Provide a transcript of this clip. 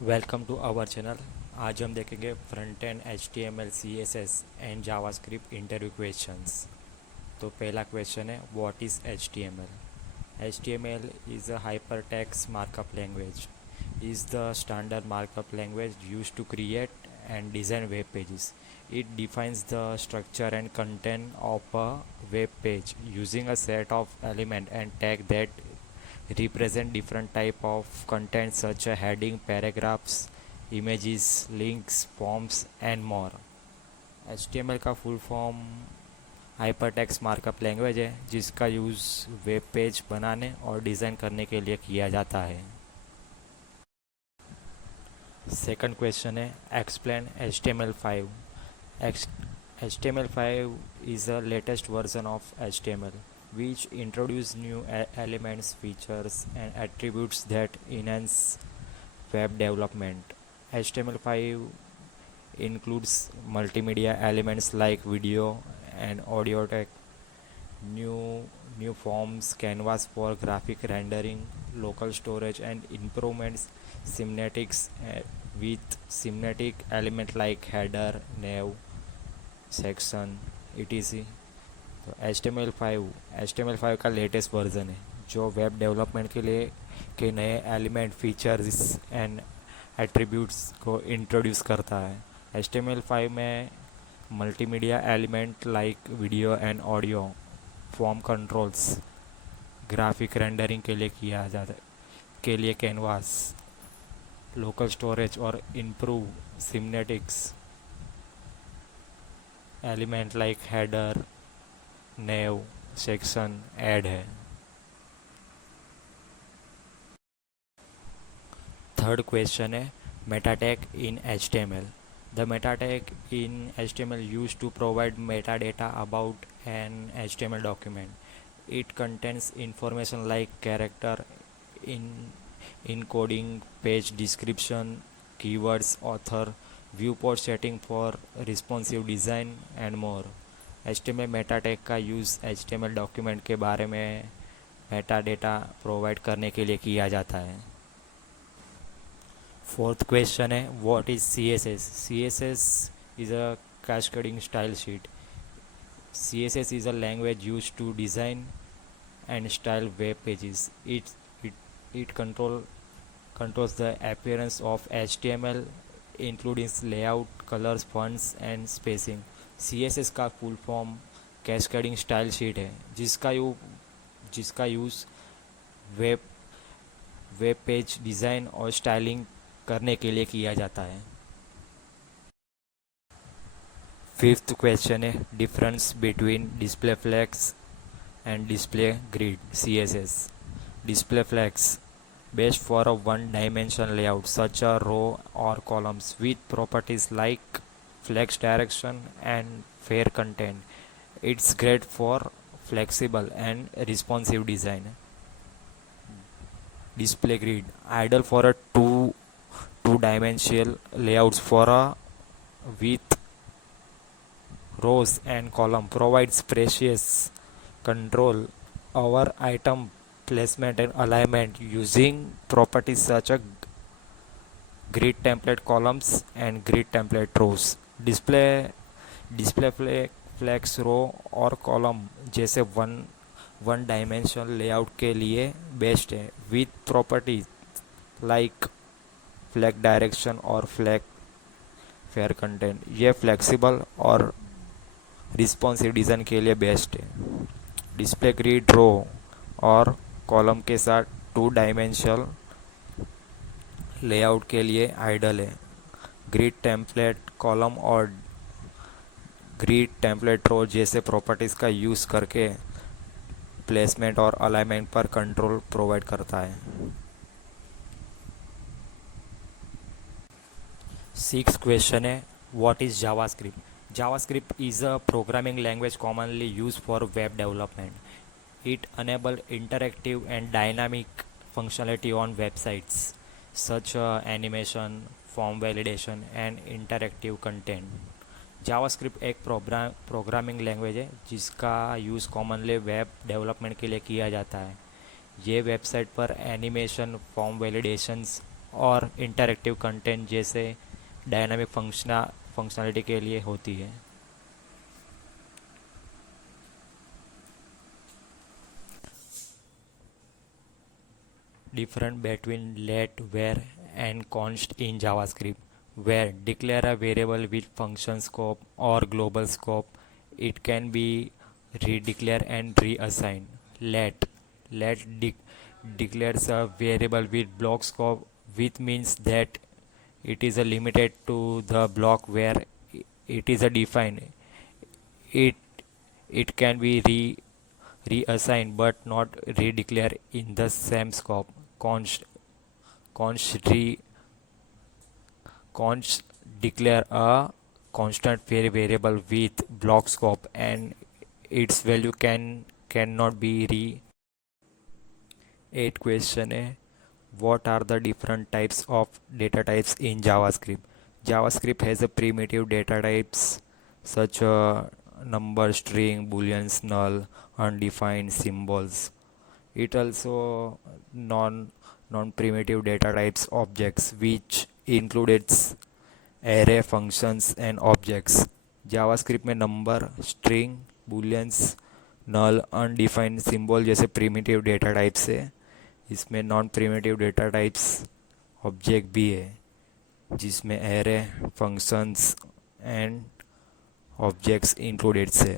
Welcome to our channel. आज हम देखेंगे front end HTML CSS and JavaScript interview questions. तो पहला क्वेश्चन है, what is HTML? HTML is a hypertext markup language. Is the standard markup language used to create and design web pages. It defines the structure and content of a web page using a set of elements and tags that represent different type of content such as heading, paragraphs, images, links, forms and more. HTML का full form hypertext markup language है जिसका use web page बनाने और डिज़ाइन करने के लिए किया जाता है। सेकंड क्वेश्चन है, explain HTML5। HTML5 is a latest version of HTML which introduce new elements, features and attributes that enhance web development. HTML5 includes multimedia elements like video and audio tech, new new forms, canvas for graphic rendering, local storage and improvements, semantics with semantic element like header, nav, section etc। तो HTML5 का latest version है जो web development के लिए के नए element, features and attributes को introduce करता है। HTML5 में multimedia element like video and audio, form controls, graphic rendering के लिए किया जाता है के लिए कैनवास, लोकल स्टोरेज और improve semantics element like header, nav, section add है। थर्ड क्वेश्चन है, meta tag in HTML। The meta tag in HTML use to provide meta data about an HTML document. It contains information like character, in encoding, page description, keywords, author, viewport setting for responsive design and more। HTML Meta tag का use HTML document के बारे में Meta data provide करने के लिए किया जाता है। फोर्थ क्वेश्चन है, what is CSS? CSS is a cascading style sheet. CSS is a language used to design and style web pages. It controls the appearance of HTML including layout, colors, fonts and spacing। CSS का full form cascading style sheet है जिसका use web web page design और स्टाइलिंग करने के लिए किया जाता है। फिफ्थ क्वेश्चन है, difference between display flags and display grid. CSS display flags best for a one-dimensional layout such a row or columns with properties like flex direction and fair content। It's great for flexible and responsive design। Display grid ideal for a two-dimensional layouts for a with rows and column, provides precious control over item placement and alignment using properties such as grid template columns and grid template rows। Display flex row और column जैसे one dimensional layout के लिए बेस्ट है with properties like flag direction और flag fair content. ये फ्लेक्सिबल और responsive design के लिए बेस्ट है। डिस्प्ले ग्रिड रो और कॉलम के साथ टू डायमेंशनल लेआउट के लिए आइडल है। ग्रिड टेम्पलेट कॉलम और ग्रिड टेम्पलेट रो जैसे प्रॉपर्टीज़ का यूज़ करके प्लेसमेंट और अलाइनमेंट पर कंट्रोल प्रोवाइड करता है। सिक्स क्वेश्चन है, what is JavaScript? JavaScript is a programming language commonly use for web development. It enables interactive and dynamic functionality on websites such as animation, form validation and interactive content। JavaScript एक programming language है जिसका use commonly web development के लिए किया जाता है। ये वेबसाइट पर एनिमेशन, फॉर्म वैलिडेशंस और इंटरैक्टिव कंटेंट जैसे डायनामिक फंक्शनलिटी के लिए होती है. Different between let, where, and const in JavaScript. Where declare a variable with function scope or global scope. It can be redeclare and reassign. Let declares a variable with block scope, which means that it is a limited to the block where it is a defined. It it can be reassigned but not redeclare in the same scope. Const const re const declare a constant variable with block scope and its value cannot be re. Eighth question है, what are the different types of data types in JavaScript? JavaScript has a primitive data types such number, string, booleans, null, undefined symbols. It also non-primitive data types objects which includes array functions and objects. JavaScript में number, string, बूलियंस, नल, undefined symbol जैसे primitive data types है. इसमें non primitive data types object भी है जिसमें array functions and objects included है.